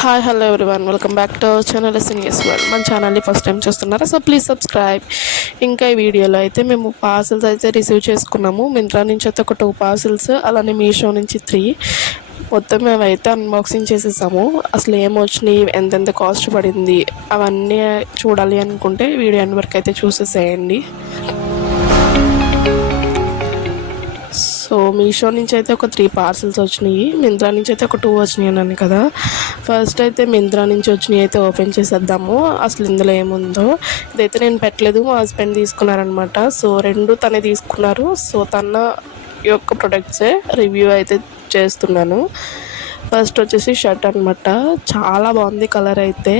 Hi hello everyone, welcome back to our channel SNS world. మన ఛానల్ని first time చూస్తున్నారా, so please subscribe. ఇంకా ఈ వీడియోలో అయితే మేము పార్సల్స్ అయితే రిసీవ్ చేసుకున్నాము. మింత్రా నుంచి అయితే ఒక 2 పార్సల్స్, అలానే మీషో నుంచి 3. మొత్తం మేమైతే అన్బాక్సింగ్ చేసేసాము. అసలు ఏమొచ్చినాయి, ఎంతెంత కాస్ట్ పడింది అవన్నీ చూడాలి అనుకుంటే వీడియో ఎండ్ వరకు అయితే చూసేసేయండి. సో మీషో నుంచి అయితే ఒక 3 పార్సల్స్ వచ్చినాయి, మింత్రా నుంచి అయితే ఒక 2 వచ్చినాయి అన్నాను కదా. ఫస్ట్ అయితే మింత్రా నుంచి వచ్చినాయి అయితే ఓపెన్ చేసేద్దాము. అసలు ఇందులో ఏముందో ఇదైతే నేను పెట్టలేదు, మా హస్బెండ్ తీసుకున్నారనమాట. సో 2 తనే తీసుకున్నారు. సో తన యొక్క ప్రొడక్ట్సే రివ్యూ అయితే చేస్తున్నాను. ఫస్ట్ వచ్చేసి షర్ట్ అనమాట. చాలా బాగుంది కలర్ అయితే.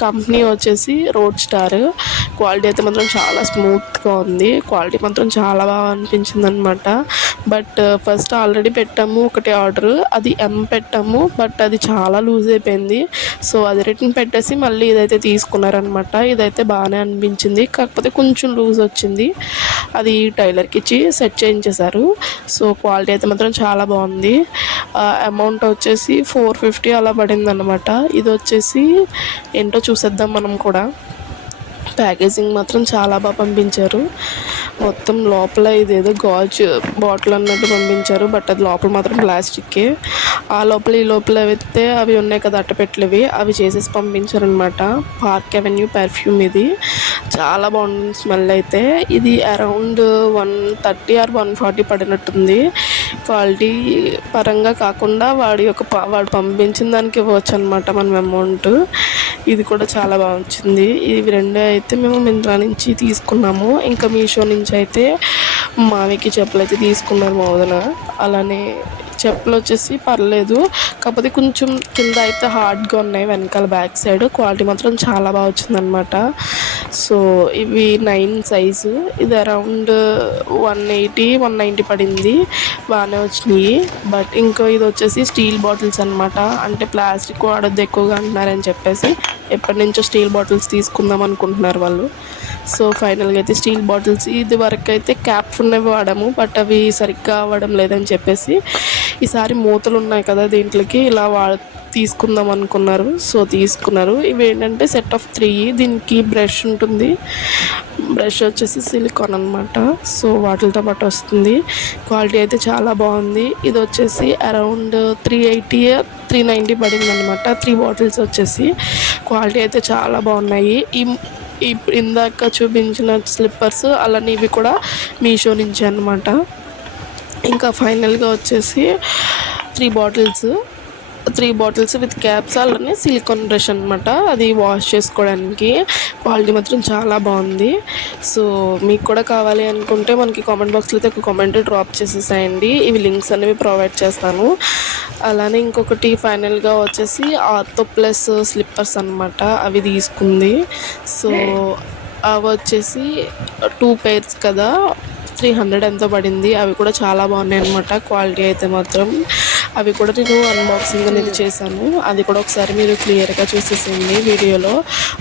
కంపెనీ వచ్చేసి రోడ్ స్టార్. క్వాలిటీ అయితే మాత్రం చాలా స్మూత్గా ఉంది. క్వాలిటీ మాత్రం చాలా బాగా అనిపించింది అనమాట. బట్ ఫస్ట్ ఆల్రెడీ పెట్టాము ఒకటి ఆర్డర్, అది పెట్టాము, బట్ అది చాలా లూజ్ అయిపోయింది. సో అది రిటర్న్ పెట్టేసి మళ్ళీ ఇదైతే తీసుకున్నారనమాట. ఇదైతే బాగానే అనిపించింది, కాకపోతే కొంచెం లూజ్ వచ్చింది. అది టైలర్కి ఇచ్చి సెట్ చేయించేశారు. సో క్వాలిటీ అయితే మాత్రం చాలా బాగుంది. అమౌంట్ వచ్చేసి 450 అలా పడింది అనమాట. ఇది వచ్చేసి ఏంటో చూసేద్దాం మనం కూడా. ప్యాకేజింగ్ మాత్రం చాలా బాగా పంపించారు. మొత్తం లోపల ఇదేదో గాజు బాటిల్ అన్నట్టు పంపించారు, బట్ అది లోపల మాత్రం ప్లాస్టిక్కే. ఆ లోపల ఈ లోపల అయితే అవి ఉన్నాయి కదా అట్టపెట్టలేవి, అవి చేసేసి పంపించారనమాట. పార్క్ అవెన్యూ పర్ఫ్యూమ్ ఇది. చాలా బాగుంది స్మెల్ అయితే. ఇది అరౌండ్ 130 ఆర్ 140 పడినట్టుంది. క్వాలిటీ పరంగా కాకుండా వాడు పంపించిన దానికి ఇవ్వచ్చు అనమాట మనం అమౌంట్. ఇది కూడా చాలా బాగా వచ్చింది. ఇవి రెండే అయితే మేము మింత్రా నుంచి తీసుకున్నాము. ఇంకా మీషో నుంచి అయితే మావికి చెప్పులు అయితే తీసుకున్నారు మా వదిన. అలానే చెప్పులు వచ్చేసి పర్లేదు, కాకపోతే కొంచెం కింద అయితే హార్డ్గా ఉన్నాయి వెనకాల బ్యాక్ సైడ్. క్వాలిటీ మాత్రం చాలా బాగా వచ్చిందనమాట. సో ఇవి 9 సైజు. ఇది అరౌండ్ 180-190 పడింది. బాగానే వచ్చినాయి. బట్ ఇంకో ఇది వచ్చేసి స్టీల్ బాటిల్స్ అనమాట. అంటే ప్లాస్టిక్ వాడొద్దు ఎక్కువగా అంటున్నారని చెప్పేసి ఎప్పటి నుంచో స్టీల్ బాటిల్స్ తీసుకుందాం అనుకుంటున్నారు వాళ్ళు. సో ఫైనల్గా అయితే స్టీల్ బాటిల్స్, ఇది వరకు అయితే క్యాప్ ఉన్నవి వాడాము, బట్ అవి సరిగ్గా అవ్వడం లేదని చెప్పేసి ఈసారి మూతలు ఉన్నాయి కదా దీంట్లోకి ఇలా తీసుకుందాం అనుకున్నారు. సో తీసుకున్నారు. ఇవి ఏంటంటే సెట్ ఆఫ్ 3. దీనికి బ్రష్ ఉంటుంది. బ్రష్ వచ్చేసి సిలికాన్ అనమాట. సో వాటితో పాటు వస్తుంది. క్వాలిటీ అయితే చాలా బాగుంది. ఇది వచ్చేసి అరౌండ్ 380-390 పడింది అనమాట. 3 బాటిల్స్ వచ్చేసి. క్వాలిటీ అయితే చాలా బాగున్నాయి. ఇందాక చూపించిన స్లిప్పర్స్ అలానే ఇవి కూడా మీషో నుంచి అనమాట. ఇంకా ఫైనల్గా వచ్చేసి 3 బాటిల్స్ విత్ క్యాప్స్, అలానే సిలికాన్ బ్రష్ అనమాట. అది వాష్ చేసుకోవడానికి. క్వాలిటీ మాత్రం చాలా బాగుంది. సో మీకు కూడా కావాలి అనుకుంటే మనకి కామెంట్ బాక్స్లో అయితే ఒక కామెంట్ డ్రాప్ చేసేసాయండి. ఇవి లింక్స్ అనేవి ప్రొవైడ్ చేస్తాను. అలానే ఇంకొకటి ఫైనల్గా వచ్చేసి ఆర్థో ప్లస్ స్లిప్పర్స్ అనమాట. అవి తీసుకుంది. సో అవి వచ్చేసి 2 pairs కదా, 300 ఎంతో పడింది. అవి కూడా చాలా బాగున్నాయి అనమాట. క్వాలిటీ అయితే మాత్రం. అవి కూడా నేను అన్బాక్సింగ్ అనేది చేశాను. అది కూడా ఒకసారి మీరు క్లియర్గా చూసేసింది వీడియోలో.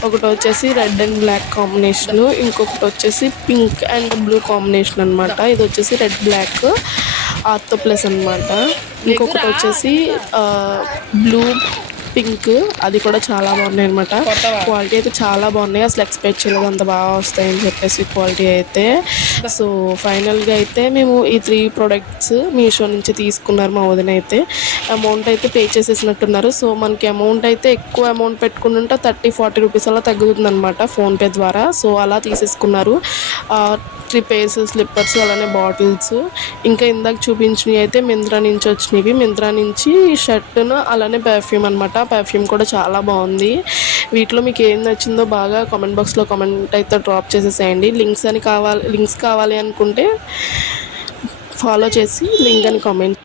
ఒకటి వచ్చేసి రెడ్ అండ్ బ్లాక్ కాంబినేషన్, ఇంకొకటి వచ్చేసి పింక్ అండ్ బ్లూ కాంబినేషన్ అనమాట. ఇది వచ్చేసి రెడ్ బ్లాక్ ఆర్థో ప్లస్ అనమాట. ఇంకొకటి వచ్చేసి బ్లూ పింక్, అది కూడా చాలా బాగున్నాయి అనమాట. క్వాలిటీ అయితే చాలా బాగున్నాయి. అసలు ఎక్స్పెక్ట్ చేయలేదు అంత బాగా వస్తాయని చెప్పేసి క్వాలిటీ అయితే. సో ఫైనల్గా అయితే మేము ఈ 3 ప్రోడక్ట్స్ మీషో నుంచి తీసుకున్నారు మా వదిన అయితే. అమౌంట్ అయితే పే చేసేసినట్టున్నారు. సో మనకి అమౌంట్ అయితే ఎక్కువ అమౌంట్ పెట్టుకుంటుంటే 30-40 రూపీస్ అలా తగ్గుతుంది అనమాట ఫోన్పే ద్వారా. సో అలా తీసేసుకున్నారు. 3 pairs స్లిప్పర్స్, అలానే బాటిల్స్. ఇంకా ఇందాక చూపించినవి అయితే మింత్రా నుంచి వచ్చినవి. మింత్రా నుంచి షర్ట్ను అలానే పర్ఫ్యూమ్ అనమాట. పర్ఫ్యూమ్ కూడా చాలా బాగుంది. వీటిలో మీకు ఏం నచ్చిందో బాగా కామెంట్ బాక్స్లో కామెంట్ అయితే డ్రాప్ చేసేసేయండి. లింక్స్ కావాలి అనుకుంటే ఫాలో చేసి లింక్ అని కామెంట్